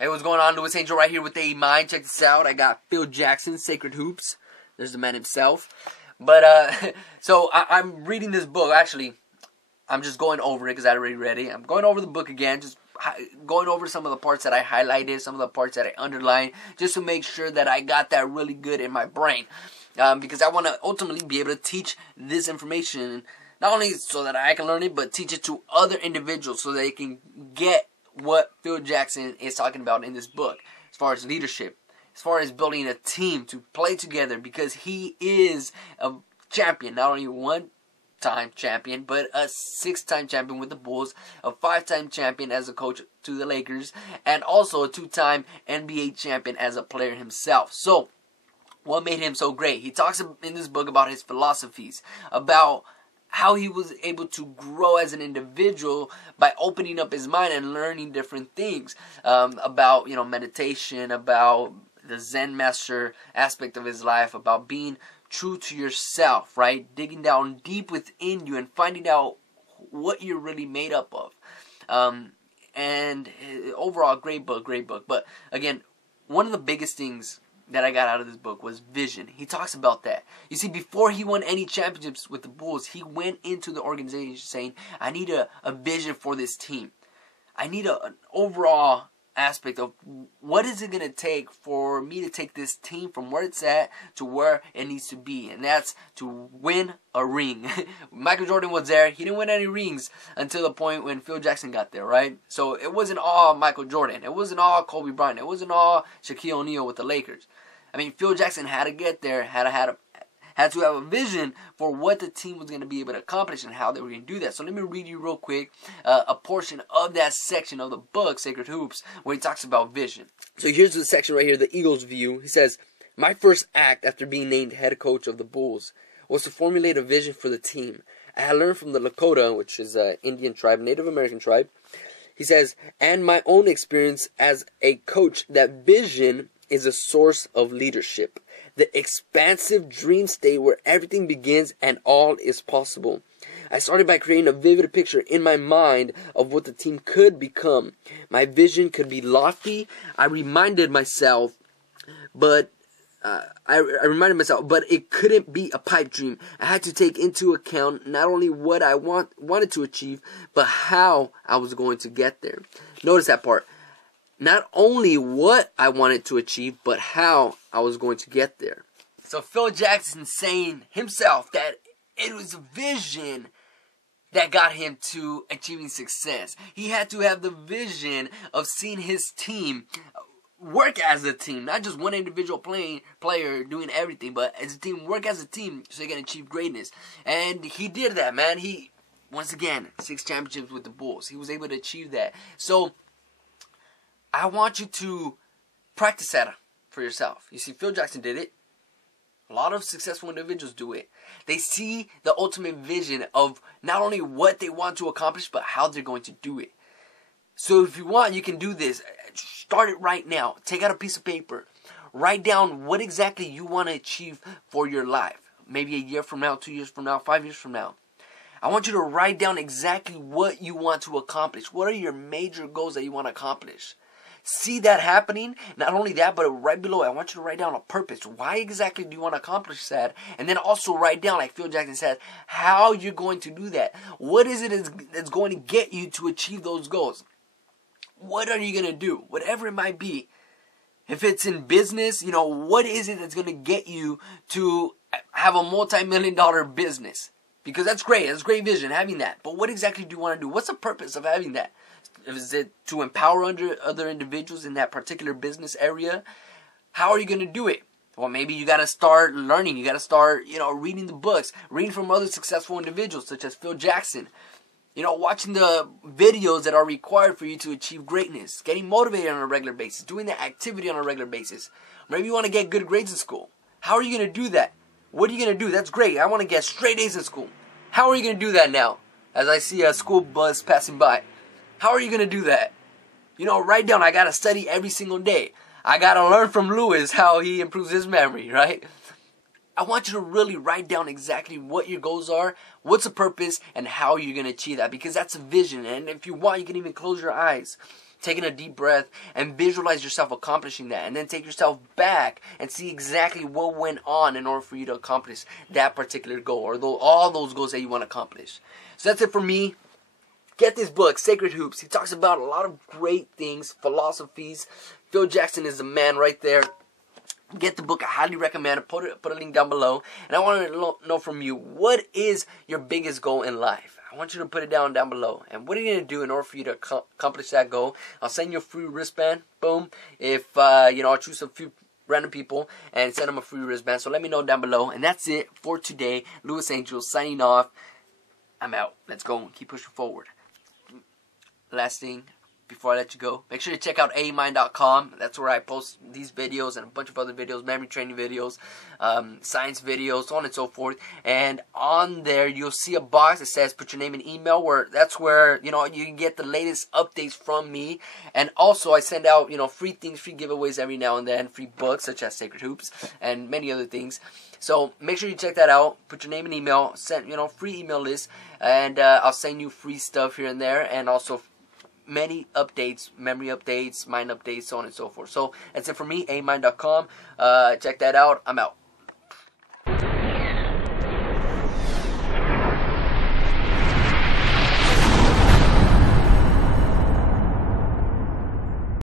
Hey, what's going on? Louis Angel right here with A Mind. Check this out. I got Phil Jackson, Sacred Hoops. There's the man himself. But, so I'm reading this book. Actually, I'm just going over it because I already read it. I'm going over the book again, just going over some of the parts that I highlighted, some of the parts that I underlined, just to make sure that I got that really good in my brain. Because I want to ultimately be able to teach this information, not only so that I can learn it, but teach it to other individuals so they can get what Phil Jackson is talking about in this book, as far as leadership, as far as building a team to play together, because he is a champion, not only one-time champion, but a 6-time champion with the Bulls, a 5-time champion as a coach to the Lakers, and also a 2-time NBA champion as a player himself. So, what made him so great? He talks in this book about his philosophies, about how he was able to grow as an individual by opening up his mind and learning different things about, meditation, about the Zen master aspect of his life, about being true to yourself, right? Digging down deep within you and finding out what you're really made up of. And overall, great book. But again, one of the biggest things that I got out of this book was vision. He talks about that. You see, before he won any championships with the Bulls, he went into the organization saying, I need a vision for this team. I need an overall aspect of what is it going to take for me to take this team from where it's at to where it needs to be. And that's to win a ring. Michael Jordan was there. He didn't win any rings until the point when Phil Jackson got there, right? So it wasn't all Michael Jordan. It wasn't all Kobe Bryant. It wasn't all Shaquille O'Neal with the Lakers. I mean, Phil Jackson had to get there, had to have a vision for what the team was going to be able to accomplish and how they were going to do that. So let me read you real quick a portion of that section of the book, Sacred Hoops, where he talks about vision. So here's the section right here, the Eagles view. He says, my first act after being named head coach of the Bulls was to formulate a vision for the team. I had learned from the Lakota, which is an Indian tribe, Native American tribe. He says, and my own experience as a coach, that vision is a source of leadership. The expansive dream state where everything begins and all is possible. I started by creating a vivid picture in my mind of what the team could become. My vision could be lofty. I reminded myself, but it couldn't be a pipe dream. I had to take into account not only what I wanted to achieve, but how I was going to get there. Notice that part. Not only what I wanted to achieve, but how I was going to get there. So Phil Jackson saying himself that it was a vision that got him to achieving success. He had to have the vision of seeing his team work as a team, not just one individual player doing everything, but as a team, work as a team so they can achieve greatness. And he did that, man. He, once again, 6 championships with the Bulls. He was able to achieve that. So I want you to practice that for yourself. You see, Phil Jackson did it. A lot of successful individuals do it. They see the ultimate vision of not only what they want to accomplish, but how they're going to do it. So if you want, you can do this. Start it right now. Take out a piece of paper. Write down what exactly you want to achieve for your life. Maybe a year from now, 2 years from now, 5 years from now. I want you to write down exactly what you want to accomplish. What are your major goals that you want to accomplish? See that happening. Not only that, but right below it, I want you to write down a purpose. Why exactly do you want to accomplish that? And then also write down, like Phil Jackson said, how you're going to do that. What is it that's going to get you to achieve those goals? What are you going to do? Whatever it might be. If it's in business, what is it that's going to get you to have a multi-million-dollar business? Because that's great. That's a great vision, having that. But what exactly do you want to do? What's the purpose of having that? Is it to empower other individuals in that particular business area? How are you going to do it? Well, maybe you got to start learning. You got to start, reading the books, reading from other successful individuals such as Phil Jackson. Watching the videos that are required for you to achieve greatness, getting motivated on a regular basis, doing that activity on a regular basis. Maybe you want to get good grades in school. How are you going to do that? What are you going to do? That's great. I want to get straight A's in school. How are you going to do that now? As I see a school bus passing by. How are you going to do that? Write down, I got to study every single day. I got to learn from Louis how he improves his memory, right? I want you to really write down exactly what your goals are, what's the purpose, and how you're going to achieve that. Because that's a vision. And if you want, you can even close your eyes. taking a deep breath and visualize yourself accomplishing that, and then take yourself back and see exactly what went on in order for you to accomplish that particular goal, or all those goals that you want to accomplish. So that's it for me. Get this book, Sacred Hoops. He talks about a lot of great things, philosophies. Phil Jackson is the man right there. Get the book. I highly recommend it. Put a link down below. And I want to know from you, what is your biggest goal in life? I want you to put it down below. And what are you going to do in order for you to accomplish that goal? I'll send you a free wristband. Boom. If, I'll choose a few random people and send them a free wristband. So let me know down below. And that's it for today. Louis Angel signing off. I'm out. Let's go. Keep pushing forward. Last thing before I let you go, make sure you check out amind.com. That's where I post these videos and a bunch of other videos, memory training videos, science videos, so on and so forth. And on there, you'll see a box that says put your name and email. That's where you can get the latest updates from me. And also, I send out free things, free giveaways every now and then, free books such as Sacred Hoops and many other things. So make sure you check that out. Put your name and email. Send free email list, and I'll send you free stuff here and there, and also many updates, memory updates, mind updates, so on and so forth. So that's it for me, amind.com. Check that out. I'm out.